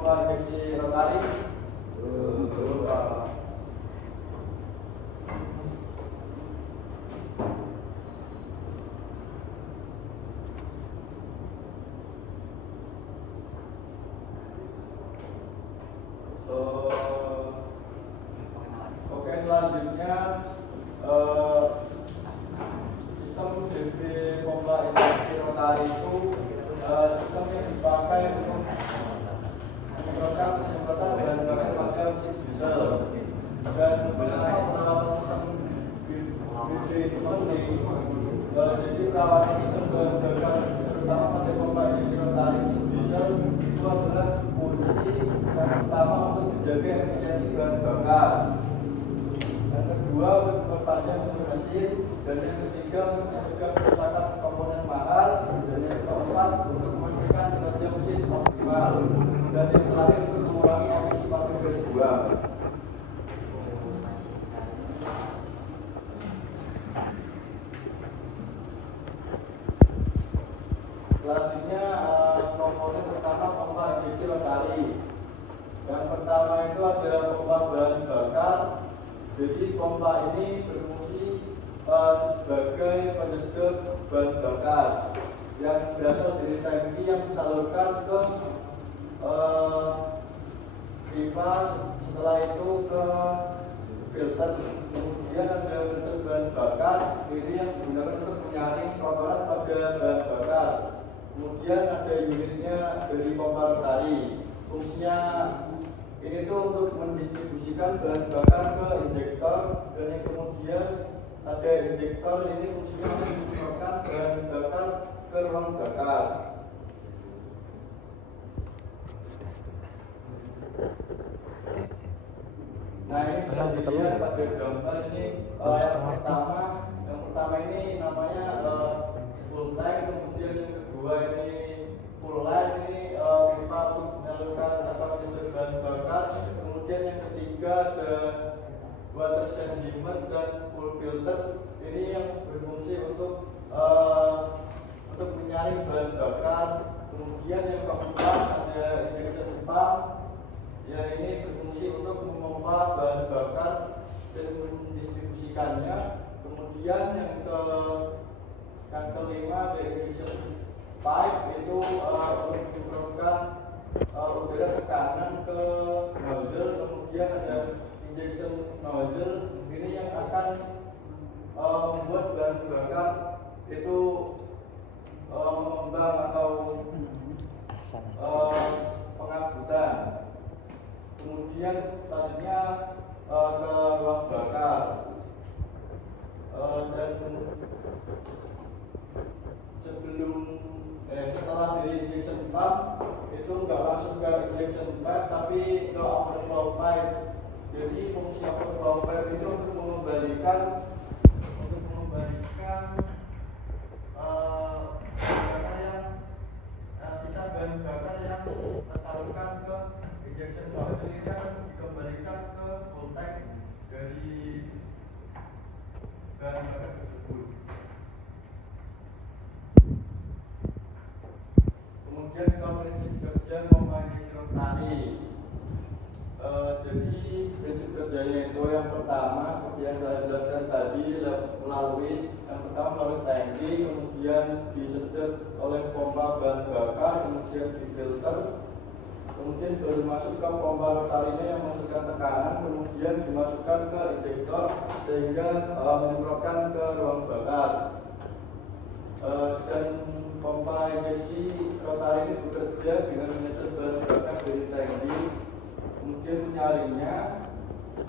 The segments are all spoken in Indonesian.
pompa injeksi rotari? Oke, selanjutnya sistem JB pompa injeksi rotari itu sistem yang dipakai untuk menyemprotkan bahan bakar pada mesin diesel. Dan perawatan sistem JB itu penting. Jadi perawatan sistem bahan bakar terutama pada pompa injeksi rotari mesin diesel itu adalah kunci yang pertama untuk menjaga efisiensi bahan bakar. Yang kedua untuk memperpanjang umur mesin, dan yang ketiga untuk mencegah kerusakan komponen mahal, dan yang keempat untuk memastikan kinerja mesin optimal, dan yang terakhir untuk mengurangi emisi partikel buang. Selanjutnya komponen pertama pompa injeksi rotari. Yang pertama itu ada pompa bahan bakar. Jadi pompa ini berfungsi sebagai penyedot bahan bakar yang berasal dari tangki yang disalurkan ke pipa, setelah itu ke filter. Kemudian ada filter bahan bakar ini yang digunakan untuk menyaring kotoran pada bahan bakar. Kemudian ada unitnya dari pompa rotari. Fungsinya ini tuh untuk mendistribusikan bahan bakar ke injektor, dan yang kemudian ada injektor ini fungsinya untuk menyemprotkan bahan bakar ke ruang bakar. Nah ini bisa dilihat pada gambar ini yang pertama ini namanya full tank, kemudian yang kedua ini full line, ini pipa untuk menyalurkan atau menyedot bahan bakar, kemudian yang ketiga ada water sediment dan full filter, ini yang berfungsi untuk menyaring bahan bakar. Kemudian yang keempat ada injection pump, ya ini berfungsi untuk memompa bahan bakar dan mendistribusikannya. Kemudian yang kelima ada injection pipe, itu untuk menyemprotkan udara tekanan ke nozzle. Kemudian ada injection nozzle, ini yang akan membuat bahan bakar itu mengembang atau pengabutan. Kemudian selanjutnya ke ruang bakar, dan setelah dari injection pump itu nggak langsung ke injection pipe tapi ke overflow pipe. Jadi fungsi overflow pipe itu untuk mengembalikan sisa bahan bakar yang tersalurkan ke injection nozzle ini akan dikembalikan ke full tank dari bahan bakar tersebut. Kemudian ke prinsip kerja pompa injeksi rotari. Jadi prinsip kerjanya itu yang pertama seperti yang saya jelaskan tadi, melalui tangki, kemudian disedot oleh pompa bahan bakar, kemudian difilter, kemudian baru masuk ke pompa rotarinya yang menghasilkan tekanan, kemudian dimasukkan ke injektor sehingga menyemprotkan ke ruang bakar. Dan pompa injeksi rotari ini bekerja dengan menyedot bahan bakar dari tangki, kemudian menyaringnya,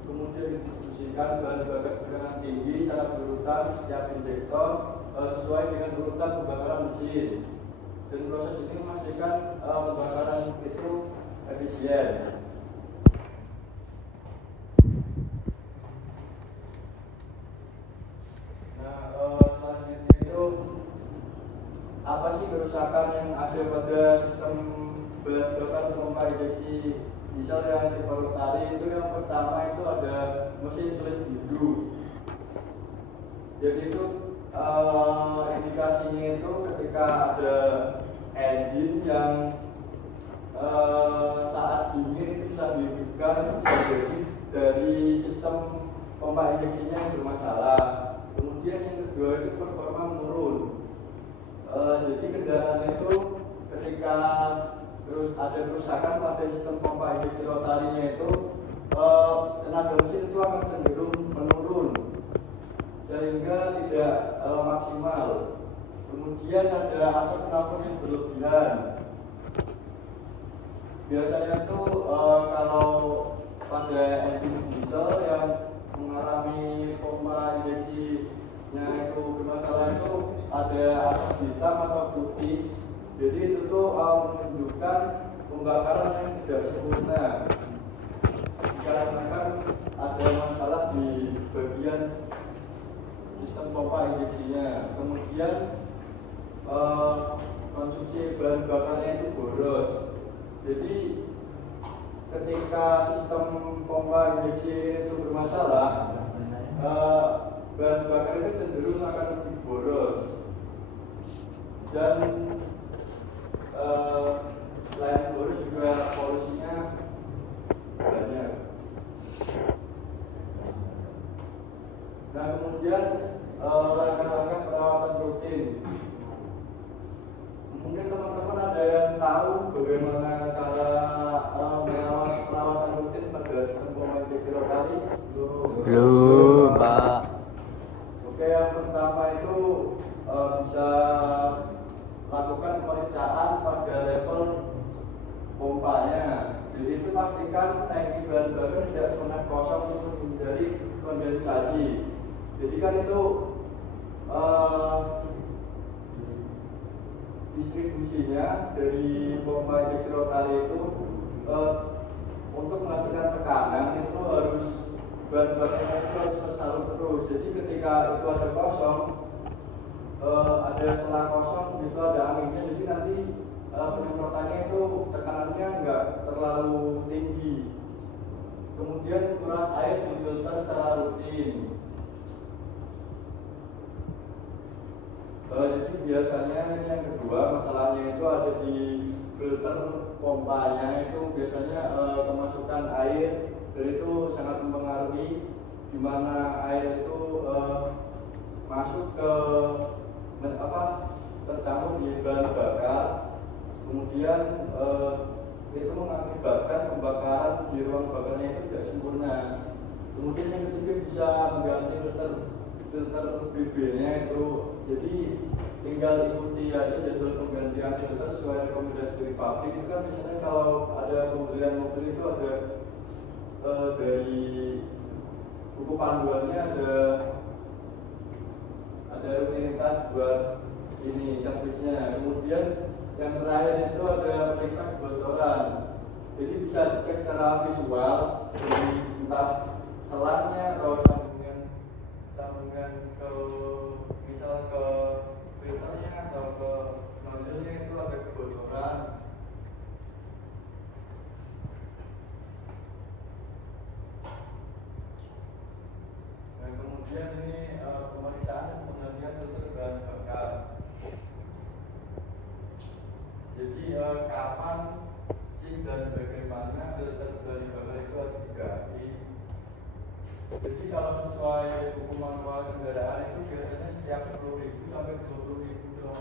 kemudian didistribusikan bahan bakar tekanan tinggi secara berurutan setiap injektor sesuai dengan urutan pembakaran mesin. Dan proses ini memastikan pembakaran itu efisien. Nah, selanjutnya itu apa sih kerusakan yang ada pada sistem bahan bakar pompa injeksi diesel yang tipe rotari? Itu yang pertama itu ada mesin sulit hidup. Jadi itu indikasinya itu ketika ada engine yang saat pompa injeksinya yang bermasalah. Kemudian yang kedua itu performa menurun. Jadi kendaraan itu ketika terus ada kerusakan pada sistem pompa injeksi rotarinya itu, tenaga mesin itu akan cenderung menurun sehingga tidak maksimal. Kemudian ada asap knalpot yang berlebihan. Biasanya itu kalau pada engine diesel yang mengalami pompa injeksinya itu bermasalah itu ada asap hitam atau putih. Jadi itu tuh menunjukkan pembakaran yang tidak sempurna. Dikarenakan ada masalah di bagian sistem pompa injeksinya. Kemudian konsumsi bahan bakarnya itu boros. Jadi ketika sistem pompa injeksi itu bermasalah, bahan bakar itu cenderung akan lebih boros. Dan selain boros juga polusinya banyak. Nah, kemudian langkah-langkah perawatan rutin. Mungkin teman-teman ada yang tahu bagaimana cara perawatan rutin pada sistem pompa injeksi rotari? Belum, Pak. Oke, yang pertama itu bisa lakukan pemeriksaan pada level pompanya. Jadi itu pastikan tangki bahan bakar tidak pernah kosong untuk menghindari kondensasi. Jadi kan itu distribusinya dari pompa injeksi rotari itu untuk menghasilkan tekanan itu harus bahan bakarnya itu harus tersalur terus. Jadi ketika itu ada kosong, ada selang kosong, itu ada anginnya, jadi nanti penyemprotannya itu tekanannya enggak terlalu tinggi. Kemudian kuras air difilter secara rutin. Jadi biasanya ini yang kedua masalahnya itu ada di filter pompanya, itu biasanya kemasukan air, dan itu sangat mempengaruhi di mana air itu masuk ke tercampur di bahan bakar, kemudian itu mengakibatkan pembakaran di ruang bakarnya itu tidak sempurna. Kemudian yang ketiga bisa mengganti filter BB-nya itu. Jadi tinggal ikuti aja jadwal penggantian filter sesuai rekomendasi dari pabrik. Itu kan misalnya kalau ada pembelian mobil itu ada dari buku panduannya ada rutinitas buat ini servisnya. Kemudian yang terakhir itu ada periksa kebocoran. Jadi bisa dicek secara visual dari entah selangnya atau sambungan ke misal ke filternya atau ke nozzle-nya itu ada kebocoran. Nah, kemudian ini pemeriksaan dan penggantian filter bahan bakar. Jadi kapan sih dan bagaimana filter bahan bakar itu harus diganti? Jadi kalau sesuai buku manual kendaraan itu biasanya setiap 10.000 sampai 20.000 km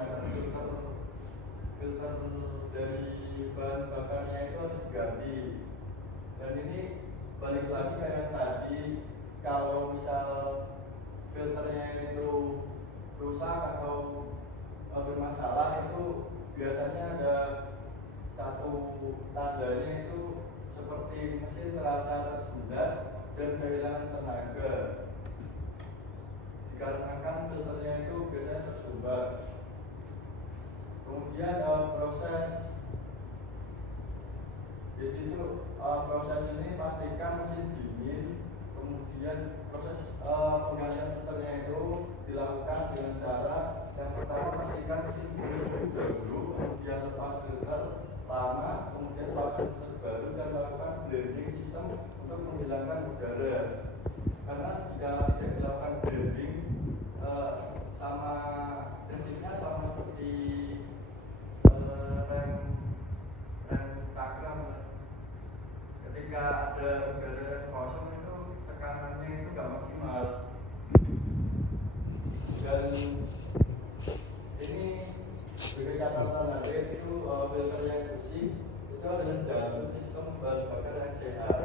filter dari bahan bakarnya itu harus diganti. Dan ini balik lagi kayak tadi, kalau misal filternya itu rusak atau bermasalah itu biasanya ada satu tandanya itu seperti mesin terasa tersendat dan kehilangan tenaga, dikarenakan filternya itu biasanya tersumbat. Kemudian proses, jadi itu proses ini pastikan mesin dingin. Kemudian proses penggantian filternya itu dilakukan dengan cara yang pertama pastikan mesin dingin dahulu, kemudian lepas filter lama, kemudian pasang filter baru dan lakukan blending sistem untuk menghilangkan udara. Karena jika tidak dilakukan blending sama prinsipnya sama seperti rem takram, ketika ada udara kosong itu tekanannya tekanannya itu nggak maksimal. Dan ini sebagai catatan ada itu filter yang bersih itu adalah jantung sistem bahan bakar yang sehat.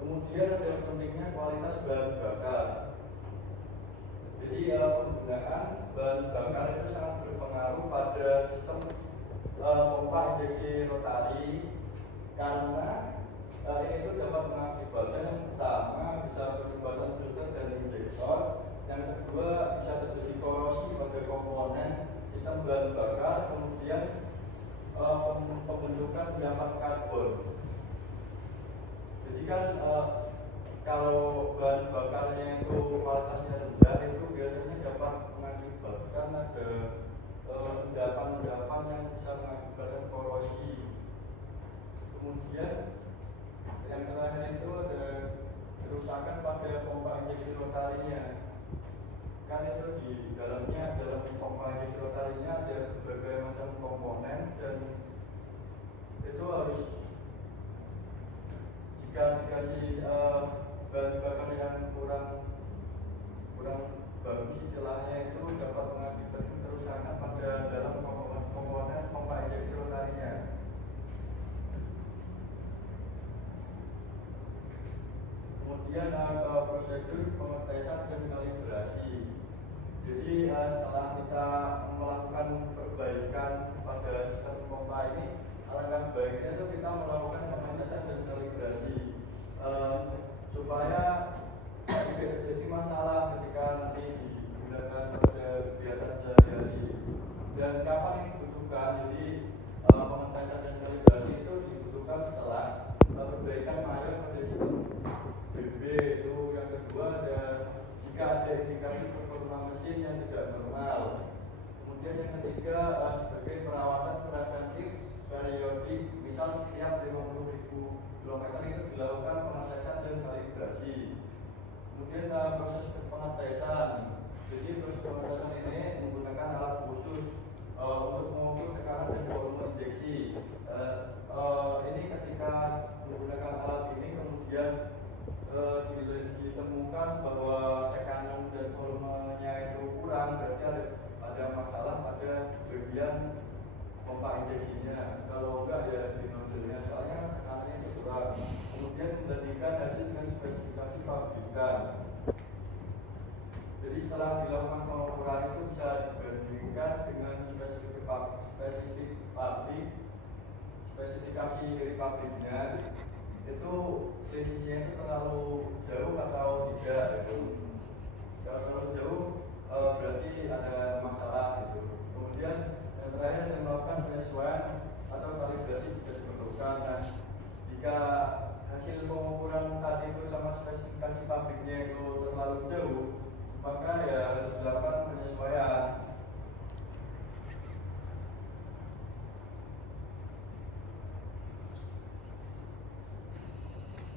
Kemudian ada pentingnya kualitas bahan bakar. Jadi penggunaan bahan bakar itu sangat berpengaruh pada sistem pompa injeksi rotari karena ini itu dapat mengakibatkan yang pertama bisa perlibatan filter dan injektor, yang kedua bisa terjadi korosi pada komponen sistem bahan bakar, kemudian pembentukan endapan karbon. Jadi kan kalau bahan bakarnya itu kualitasnya rendah itu biasanya dapat mengakibatkan ada endapan-endapan yang bisa mengakibatkan korosi. Kemudian yang terakhir itu ada kerusakan pada pompa injeksi rotarinya. Kan itu di dalamnya, dalam pompa injeksi rotarinya ada berbagai macam komponen dan itu harus jika dikasih bahan bakar yang kurang bagus istilahnya itu dapat mengakibatkan kerusakan pada dalam komponen pompa injeksi rotarinya. Kemudian prosedur pengetesan dan kalibrasi. Jadi setelah kita melakukan perbaikan pada sistem pompa ini, alangkah baiknya itu kita melakukan pengetesan dan kalibrasi supaya tidak terjadi masalah ketika nanti digunakan pada kegiatan sehari-hari. Dan kapan ini dibutuhkan? Jadi pengetesan dan kalibrasi itu dibutuhkan setelah perbaikan mayor pada sistem BB. Itu yang kedua ada jika ada indikasi performa mesin yang tidak normal. Kemudian yang ketiga sebagai perawatan preventif periodik, misal setiap 50.000 km itu dilakukan pengetesan dan kalibrasi. Kemudian proses pengetesan. Jadi proses pengetesan ini menggunakan alat khusus untuk mengukur tekanan dan volume injeksi. Ini ketika menggunakan alat ini kemudian ditemukan bahwa tekanan dan volumenya itu kurang, berarti ada masalah pada bagian pompa injeksinya. Kalau enggak ya di nozzle-nya, soalnya tekanannya itu kurang. Kemudian membandingkan hasil dengan spesifikasi pabrikan. Jadi setelah dilakukan pengukuran itu bisa dibandingkan dengan spesifikasi dari pabriknya. Itu selisihnya itu terlalu jauh atau tidak itu. Kalau terlalu jauh berarti ada masalah gitu. Kemudian yang terakhir yang melakukan penyesuaian atau kalibrasi juga diperlukan. Nah, jika hasil pengukuran tadi itu sama spesifikasi pabriknya itu terlalu jauh, maka ya harus dilakukan penyesuaian.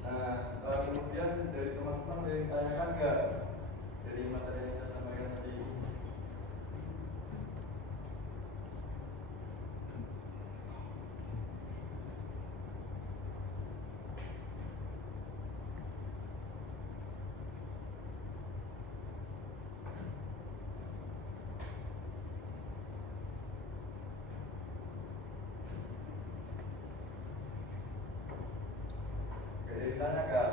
Nah, kemudian dari teman-teman ada yang ditanyakan nggak dari materi yang saya sampaikan tadi? Jadi ditanyakan.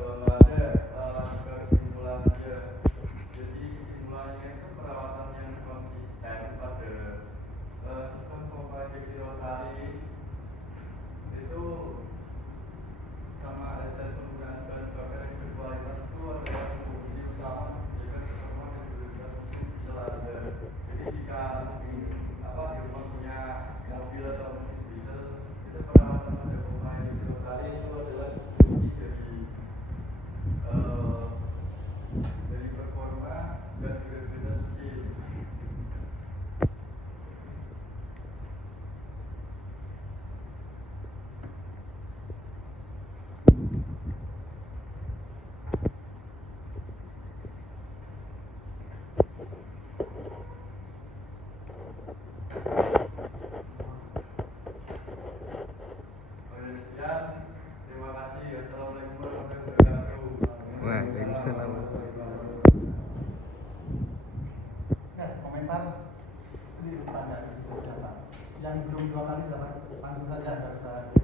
Kalau ada kesimpulan aja. Jadi kesimpulannya itu perawatan yang konsisten pada sistem pompa injeksi rotari itu sama ada penggunaan bahan bakar yang berkualitas itu adalah kunci utama menjaga performa dan stabilitas mesin diesel Anda. Jadi jika di rumah punya mobil atau mesin diesel, itu perawatan pada pompa injeksi rotari itu adalah kunci dari silakan langsung saja, nggak usah